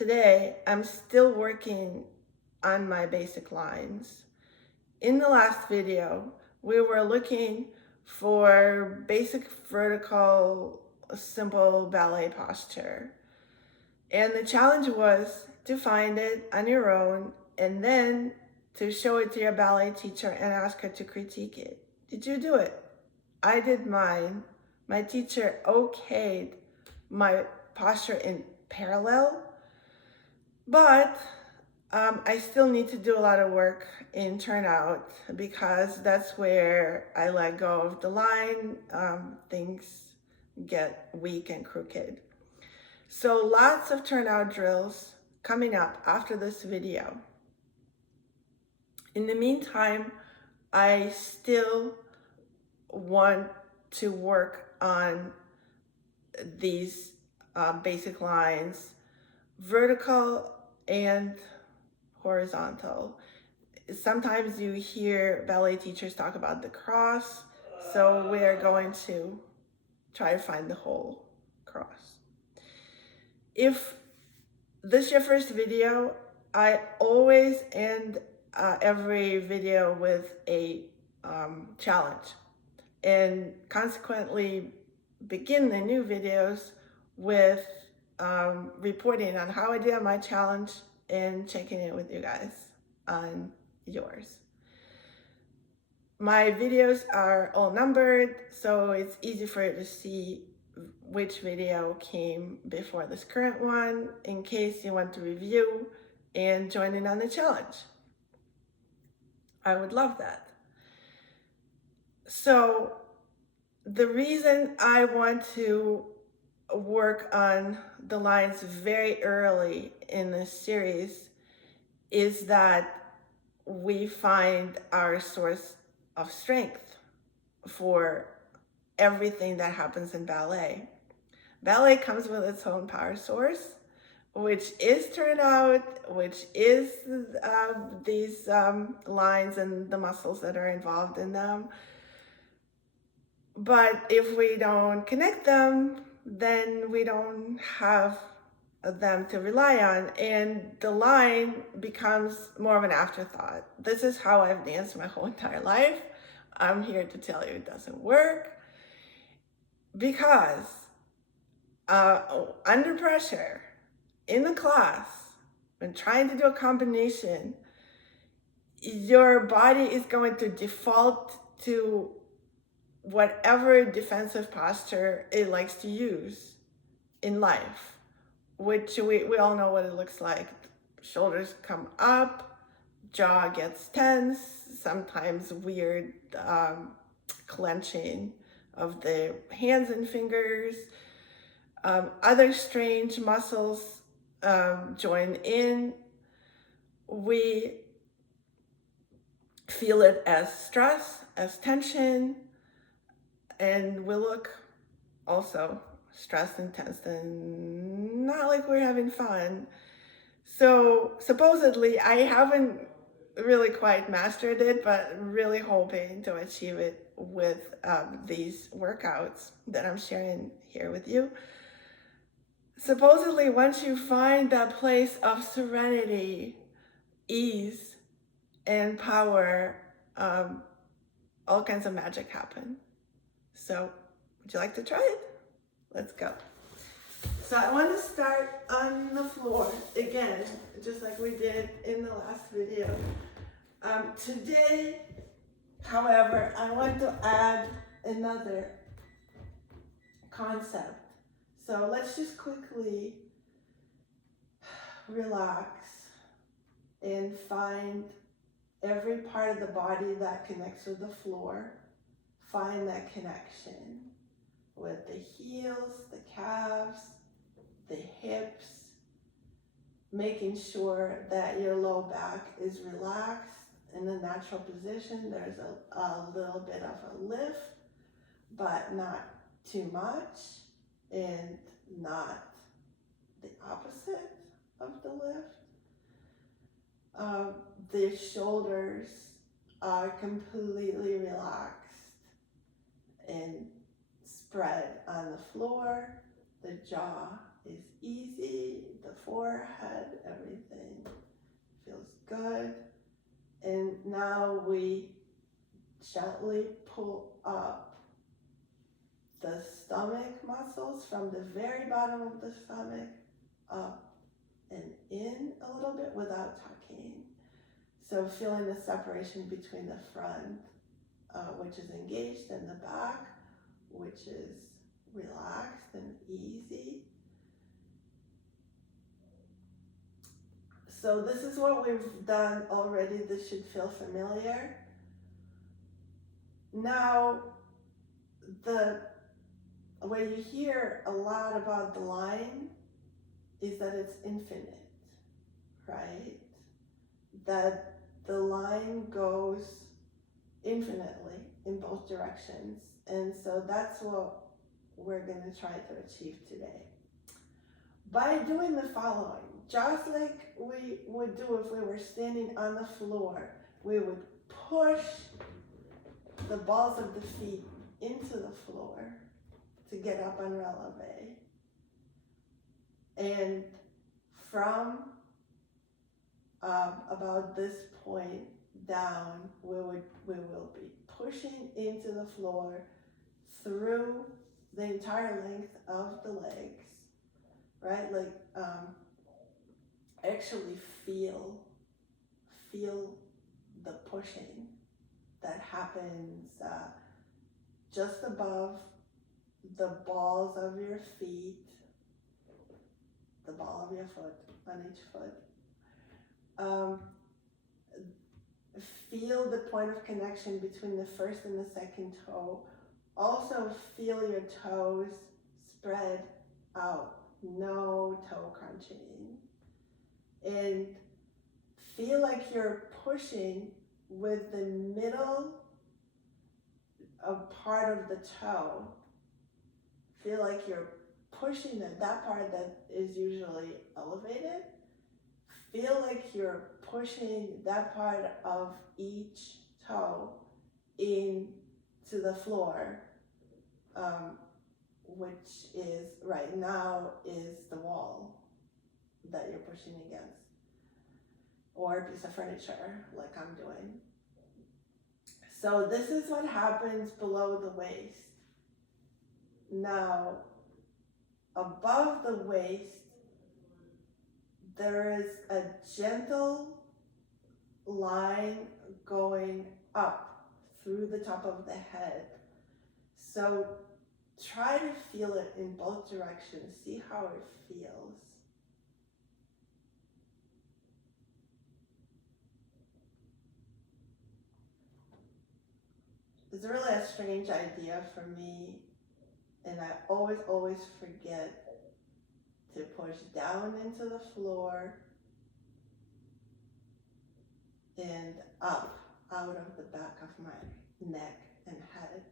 today I'm still working on my basic lines. In the last video, we were looking for basic vertical, simple ballet posture. And the challenge was to find it on your own and then to show it to your ballet teacher and ask her to critique it. Did you do it? I did mine. My teacher okayed my posture in parallel, but I still need to do a lot of work in turnout because that's where I let go of the line. Things get weak and crooked. So lots of turnout drills coming up after this video. In the meantime, I still want to work on these basic lines, vertical and horizontal. Sometimes you hear ballet teachers talk about the cross, so we're going to try to find the whole cross. If this is your first video, I always end every video with a challenge, and consequently begin the new videos with reporting on how I did on my challenge and checking in with you guys on yours. My videos are all numbered, so it's easy for you to see which video came before this current one in case you want to review and join in on the challenge. I would love that. So the reason I want to work on the lines very early in this series is that we find our source of strength for everything that happens in ballet. Ballet comes with its own power source, which is turnout, which is these lines and the muscles that are involved in them. But if we don't connect them, then we don't have them to rely on, and the line becomes more of an afterthought. This is how I've danced my whole entire life. I'm here to tell you it doesn't work because under pressure in the class, when trying to do a combination, your body is going to default to whatever defensive posture it likes to use in life, which we all know what it looks like. Shoulders come up, jaw gets tense, sometimes weird clenching of the hands and fingers. Other strange muscles join in. We feel it as stress, as tension, and we look also stressed and tense and not like we're having fun. So supposedly I haven't really quite mastered it, but really hoping to achieve it with these workouts that I'm sharing here with you. Supposedly, once you find that place of serenity, ease, and power, all kinds of magic happen. So, would you like to try it? Let's go. So I want to start on the floor again, just like we did in the last video. Today, however, I want to add another concept. So let's just quickly relax and find every part of the body that connects with the floor. Find that connection with the heels, the calves, the hips, making sure that your low back is relaxed in a natural position. There's a little bit of a lift, but not too much, and not the opposite of the lift. The shoulders are completely relaxed and spread on the floor. The jaw is easy, the forehead now we gently pull up the stomach muscles from the very bottom of the stomach up and in a little bit without tucking. So feeling the separation between the front, which is engaged, and the back, which is relaxed and easy. So this is what we've done already. This should feel familiar. Now, when you hear a lot about the line is that it's infinite, right? That the line goes infinitely in both directions. And so that's what we're going to try to achieve today. By doing the following, just like we would do if we were standing on the floor, we would push the balls of the feet into the floor to get up on releve. And from about this point down, we will be pushing into the floor through the entire length of the legs, right? Like actually feel the pushing that happens just above the balls of your feet, the ball of your foot on each foot. Feel the point of connection between the first and the second toe. Also feel your toes spread out, no toe crunching. And feel like you're pushing with the middle part of the toe. Feel like you're pushing that part that is usually elevated. Feel like you're pushing that part of each toe into the floor, which is right now is the wall that you're pushing against, or a piece of furniture like I'm doing. So this is what happens below the waist. Now, above the waist, there is a gentle line going up through the top of the head. So try to feel it in both directions. See how it feels. It's really a strange idea for me, and I always forget to push down into the floor and up out of the back of my neck and head.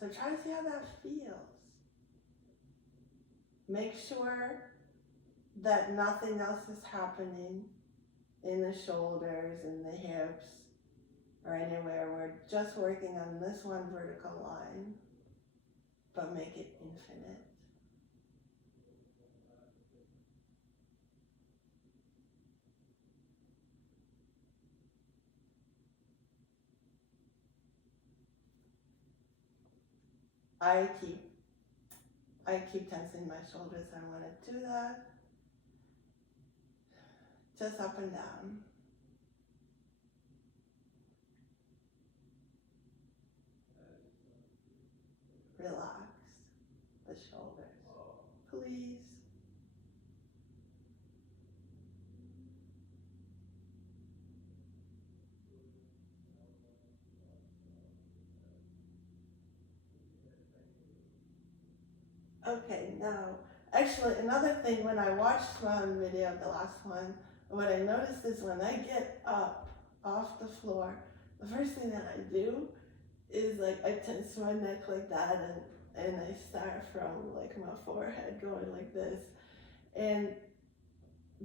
So try to see how that feels. Make sure that nothing else is happening in the shoulders and the hips or anywhere. We're just working on this one vertical line, but make it infinite. I keep tensing my shoulders. I want to do that. Just up and down. Relax the shoulders, please. Okay, now, actually another thing, when I watched one video, the last one, what I noticed is when I get up off the floor, the first thing that I do is like I tense my neck like that, and I start from like my forehead going like this. And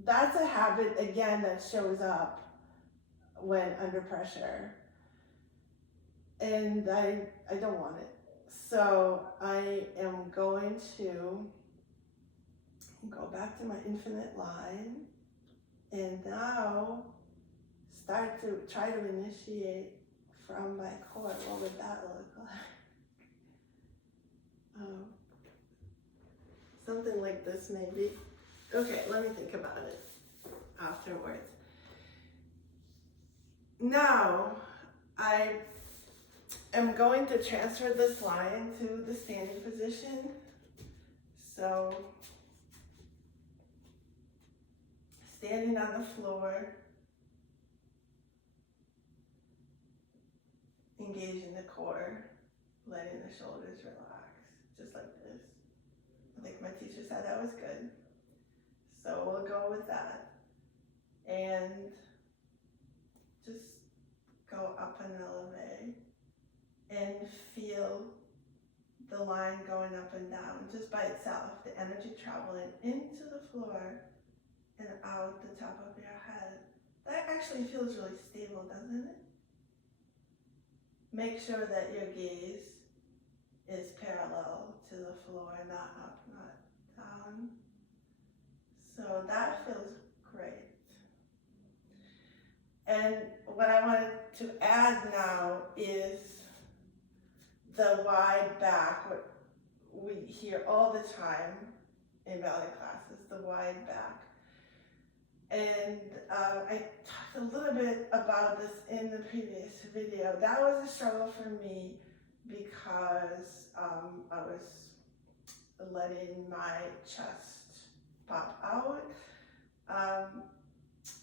that's a habit, again, that shows up when under pressure. And I don't want it. So I am going to go back to my infinite line, and now start to try to initiate from my core, what would that look like? Something like this maybe. Okay, let me think about it afterwards. Now, I am going to transfer this line to the standing position. So, standing on the floor, engaging the core, letting the shoulders relax, just like this. I think my teacher said that was good. So we'll go with that. And just go up and elevate and feel the line going up and down just by itself, the energy traveling into the floor and out the top of your head. That actually feels really stable, doesn't it? Make sure that your gaze is parallel to the floor, not up, not down. So that feels great. And what I wanted to add now is the wide back, what we hear all the time in ballet classes, the wide back. And I talked a little bit about this in the previous video. That was a struggle for me because I was letting my chest pop out.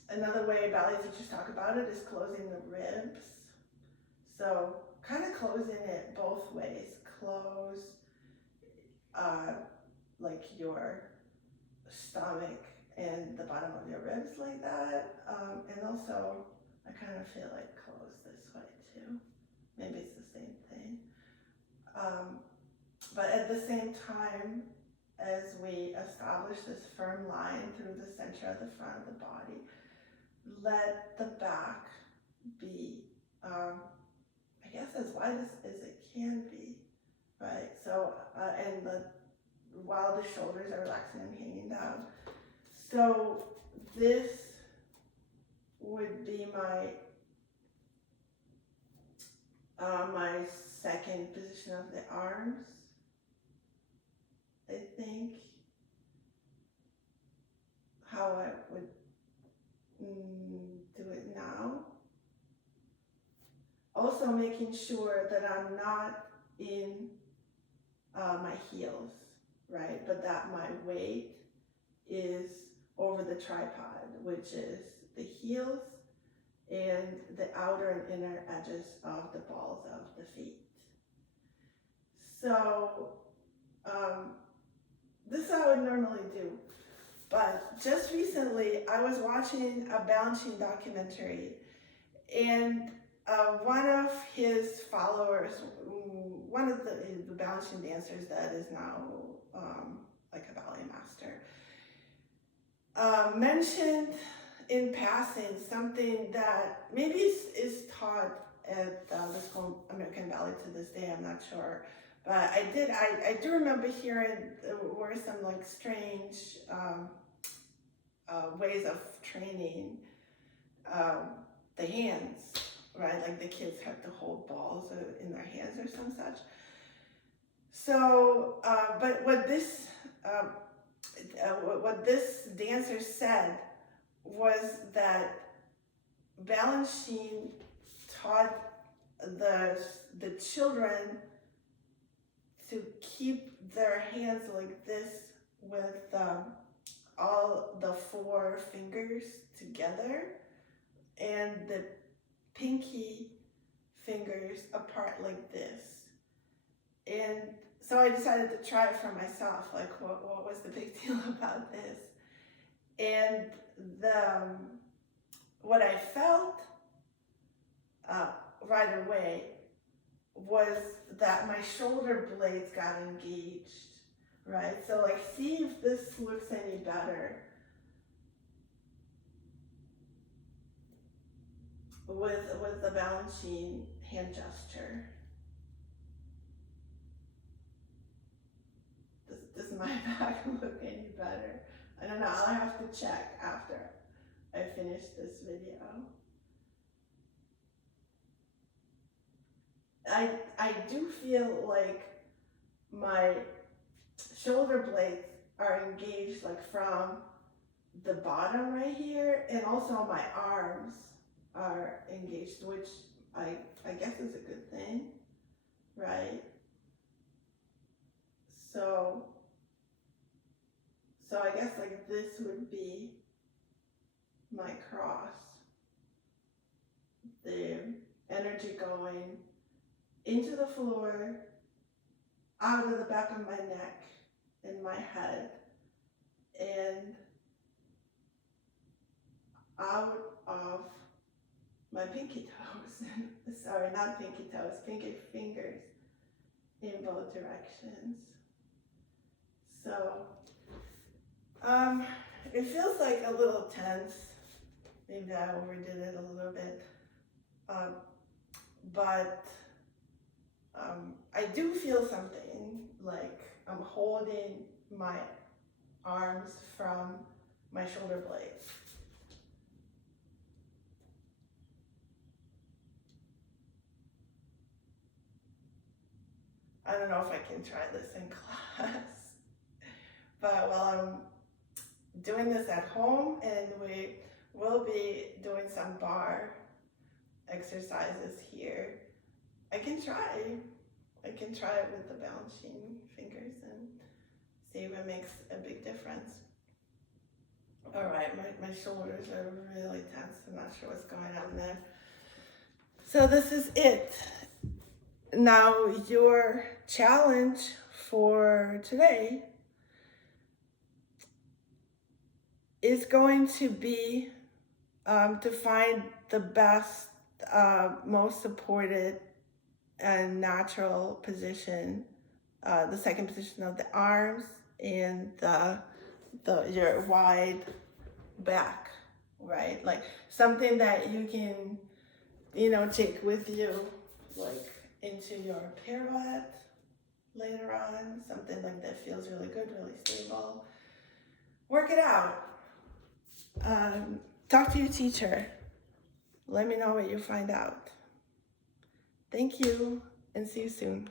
Another way ballet teachers talk about it is closing the ribs. So kind of closing it both ways. Close like your stomach and the bottom of your ribs like that. And also I kind of feel like close this way too. Maybe it's the same thing. But at the same time, as we establish this firm line through the center of the front of the body, let the back be, I guess, as wide as it can be, right? So, and while the shoulders are relaxing and hanging down. So this would be my my second position of the arms, I think. How I would do it now. Also making sure that I'm not in my heels, right? But that my weight is over the tripod, which is the heels and the outer and inner edges of the balls of the feet. So this is how I would normally do. But just recently, I was watching a Balanchine documentary, and one of his followers, one of the Balanchine dancers that is now like a ballet master, mentioned in passing something that maybe is taught at the School of American Ballet to this day, I'm not sure. But I do remember hearing there were some like strange ways of training the hands, right? Like the kids have to hold balls in their hands or some such. So, but what this dancer said was that Balanchine taught the children to keep their hands like this with all the 4 fingers together and the pinky fingers apart like this. And so I decided to try it for myself, like what was the big deal about this? And what I felt right away was that my shoulder blades got engaged, right? So like, see if this looks any better with the Balanchine hand gesture. Does my back look any better? I don't know, I'll have to check after I finish this video. I do feel like my shoulder blades are engaged like from the bottom right here, and also my arms are engaged, which I guess is a good thing, right? So I guess like this would be my cross, the energy going into the floor, out of the back of my neck and my head, and out of my pinky toes. Sorry, not pinky toes, pinky fingers in both directions. So, it feels like a little tense. Maybe I overdid it a little bit. But I do feel something, like I'm holding my arms from my shoulder blades. I don't know if I can try this in class, but while I'm doing this at home, and we will be doing some barre exercises here, I can try it with the Balanchine fingers and see if it makes a big difference. All right, my shoulders are really tense. I'm not sure what's going on there. So this is it. Now your challenge for today is going to be to find the best, most supported and natural position, the second position of the arms and your wide back, right? Like something that you can, take with you, like into your pirouette later on, something like that feels really good, really stable. Work it out. Talk to your teacher. Let me know what you find out. Thank you, and see you soon.